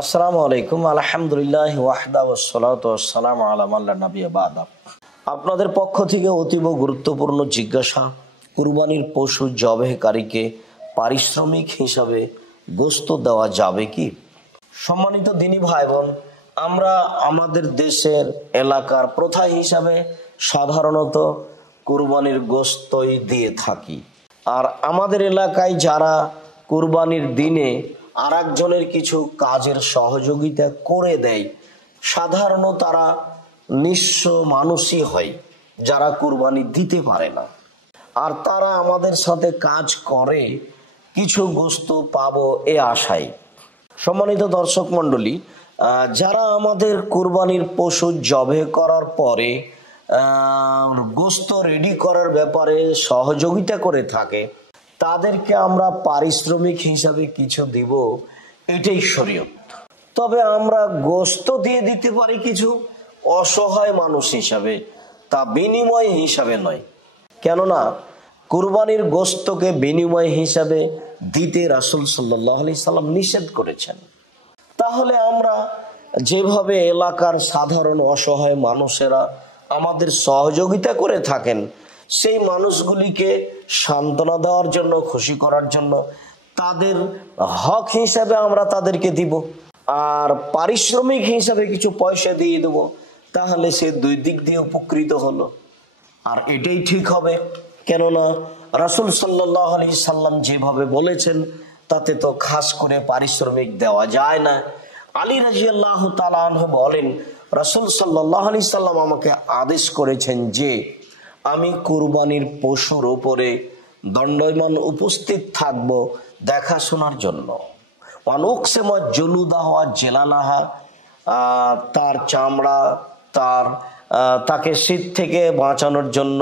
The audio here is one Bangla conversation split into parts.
আসসালামু আলাইকুম। আলহামদুলিল্লাহ ওয়াহদা ওয়াসসালাতু ওয়াসসালামু আলা মান লা নাবিয়্যা বা'দা। আপনাদের পক্ষ থেকে অতীব গুরুত্বপূর্ণ জিজ্ঞাসা, কুরবানির পশু জবেহকারীকে পারিশ্রমিক হিসাবে গোশত দেওয়া যাবে কি? সম্মানিত দিনী ভাই বোন, আমরা আমাদের দেশের এলাকার প্রথা হিসাবে সাধারণত কুরবানির গোশতই দিয়ে থাকি। আর আমাদের এলাকায় যারা কুরবানির দিনে আর একজনের কিছু কাজের সহযোগিতা করে দেয়, সাধারণত তারা নিঃস্ব মানুষই হয় যারা কুরবানি দিতে পারে না। আর তারা আমাদের সাথে কাজ করে কিছু গোশত পাবো এ আশায়। সম্মানিত দর্শক মণ্ডলী, যারা আমাদের কুরবানির পশু জবে করার পরে গোশত রেডি করার ব্যাপারে সহযোগিতা করে থাকে, তাদেরকে আমরা পারিশ্রমিক হিসাবে কিছু দিব, এটাই শরীয়ত। তবে আমরা গোশত দিয়ে দিতে পারি কিছু অসহায় মানুষ হিসাবে, তা বিনিময় হিসাবে নয়। কেননা কুরবানির গোশতকে বিনিময় হিসাবে দিতে রাসূল সাল্লাল্লাহু আলাইহি সাল্লাম নিষেধ করেছেন। তাহলে আমরা যেভাবে এলাকার সাধারণ অসহায় মানুষেরা আমাদের সহযোগিতা করে থাকেন, সেই মানুষগুলিকে সান্ত্বনা দেওয়ার জন্য, খুশি করার জন্য তাদের হক হিসাবে আমরা তাদেরকে দিব, আর পারিশ্রমিক হিসাবে কিছু পয়সা দিয়ে দেব। তাহলে সে দুই দিক দিয়ে উপকৃত হলো, আর এটাই ঠিক হবে। কেননা রাসূল সাল্লাল্লাহু আলাইহি সাল্লাম যেভাবে বলেছেন তাতে তো খাস করে পারিশ্রমিক দেওয়া যায় না। আলী রাদিয়াল্লাহু তাআলা আনহু বলেন, রাসূল সাল্লাল্লাহু আলাইহি সাল্লাম আমাকে আদেশ করেছেন যে আমি কুরবানির পশুর উপরে দণ্ডায়মান উপস্থিত থাকব দেখাশোনার জন্য। তার চামড়া, তাকে শীত থেকে বাঁচানোর জন্য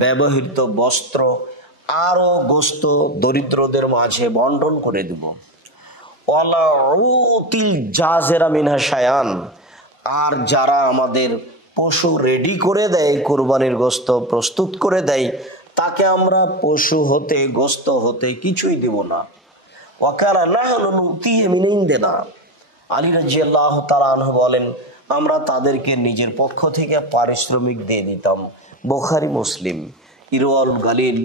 ব্যবহৃত বস্ত্র আরো গোশত দরিদ্রদের মাঝে বন্টন করে দেব। আর যারা আমাদের পশু রেডি করে দেয়, কুরবানির গোশত প্রস্তুত করে দেয়, তাকে আমরা পশু হতে, গোশত হতে কিছুই দিব না। আলী রাদিয়াল্লাহু তাআলা আনহু বলেন, আমরা তাদেরকে নিজের পক্ষ থেকে পারিশ্রমিক দিয়ে দিতাম। বুখারী মুসলিম ইরওয়াউল গালিল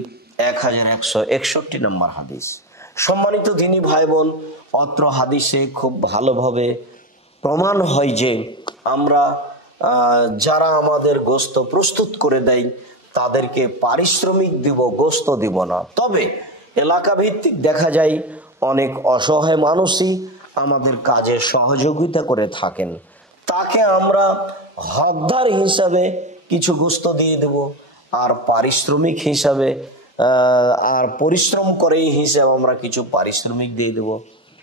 1161 নম্বর হাদিস। সম্মানিত দিনী ভাই বোন, অত্র হাদিসে খুব ভালোভাবে প্রমাণ হয় যে আমরা যারা আমাদের গোশত প্রস্তুত করে দেয় তাদেরকে পারিশ্রমিক দিব, গোশত দিব না। তবে এলাকা ভিত্তিক দেখা যায় অনেক অসহায় মানুষই আমাদের কাজে সহযোগিতা করে থাকেন, তাকে আমরা হকদার হিসাবে কিছু গোশত দিয়ে দেব, আর পারিশ্রমিক হিসাবে আর পরিশ্রম করে হিসাবে আমরা কিছু পারিশ্রমিক দিয়ে দেব।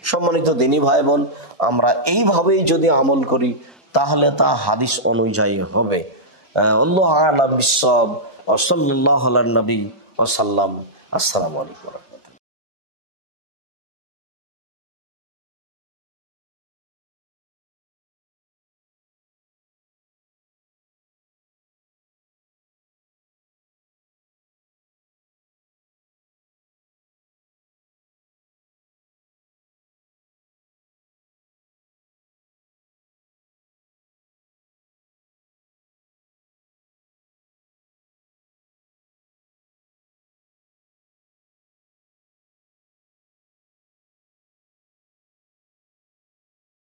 সম্মানিত দিনী ভাই বোন, আমরা এইভাবেই যদি আমল করি তাহলে তা হাদিস অনুযায়ী হবে। আল্লাহু আ'লাম বিস-সাওয়াব। ওয়া সাল্লাল্লাহু আলা নবী ওয়া সাল্লাম। আসসালামু আলাইকুম।